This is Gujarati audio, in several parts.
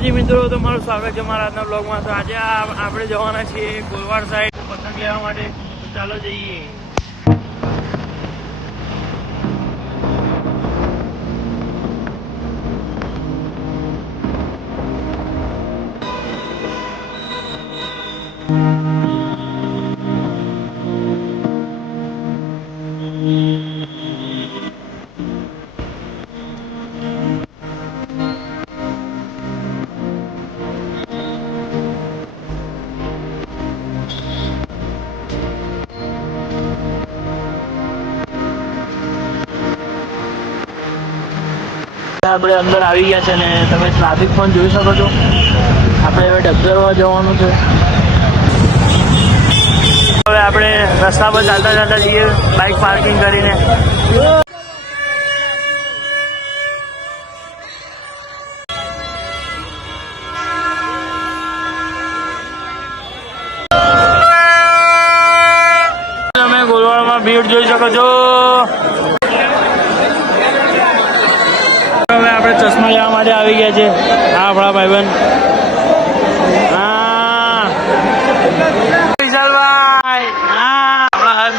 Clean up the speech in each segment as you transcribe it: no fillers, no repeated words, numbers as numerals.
માતાજી મિત્રો, તમારું સ્વાગત છે મારા આજના બ્લોગમાં। તો આજે આપણે જવાના છીએ કોલવાડ સાઈડ પતંગ લેવા માટે। ચાલો જઈએ। આપણે અંદર આવી ગયા છે ને તમે ટ્રાફિક પણ જોઈ શકો છો। આપણે હવે ડબજરવા જવાનું છે। હવે આપણે રસ્તા પર ચાલતા ચાલતા જઈએ બાઇક પાર્કિંગ કરીને। તમે ગોલવાડમાં ભીડ જોઈ શકો છો। આપણે ચશ્મા લેવા માટે આવી ગયા છે। હા આપણા ભાઈબંધ, હા વિશાલભાઈ, હા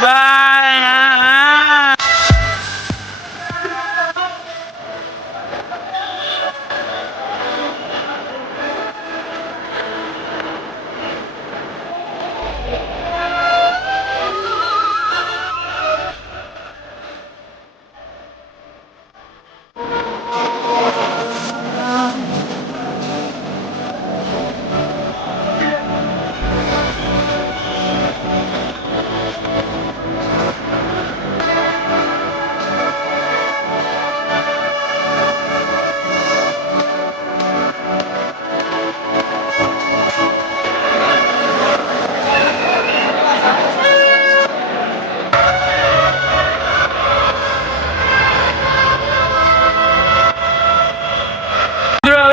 ભાઈ, હા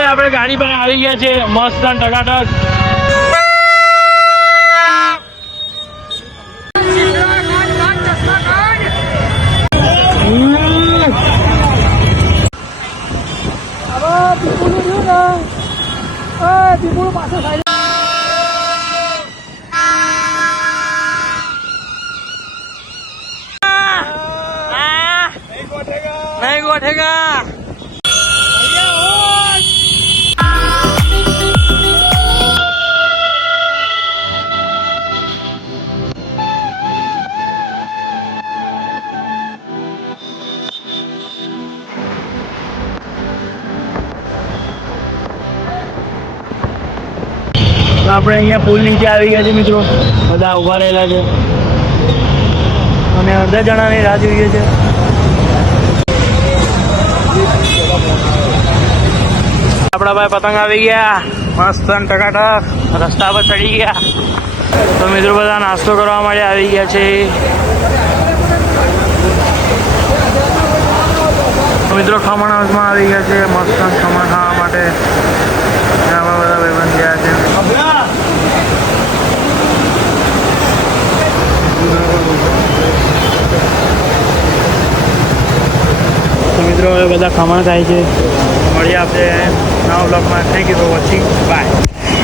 આપણે ગાડી પર આવી ગયા છે મસ્ત ટકાટક। नहीं गोठेगा। આપણે અહીંયા પુલ નીચે આવી ગયા છે મિત્રો, બધા ઉભા રહેલા છે અને અડધા જણાની રાહ જોઈએ છે। આપણા ભાઈ પતંગ આવી ગયા મસ્ત ટકાટક, રસ્તા પર ચડી ગયા। તો મિત્રો બધા નાસ્તો કરવા માટે આવી ગયા છે। મિત્રો ખમણ હાઉસમાં આવી ગયા છે મસ્ત ખમણ ખાવા માટે। આવા બધા ભાઈબંધ ગયા છે। તો મિત્રો હવે બધા ખમણ ખાય છે। મળીએ આપણે નવા બ્લોગમાં। Thank you for watching, by.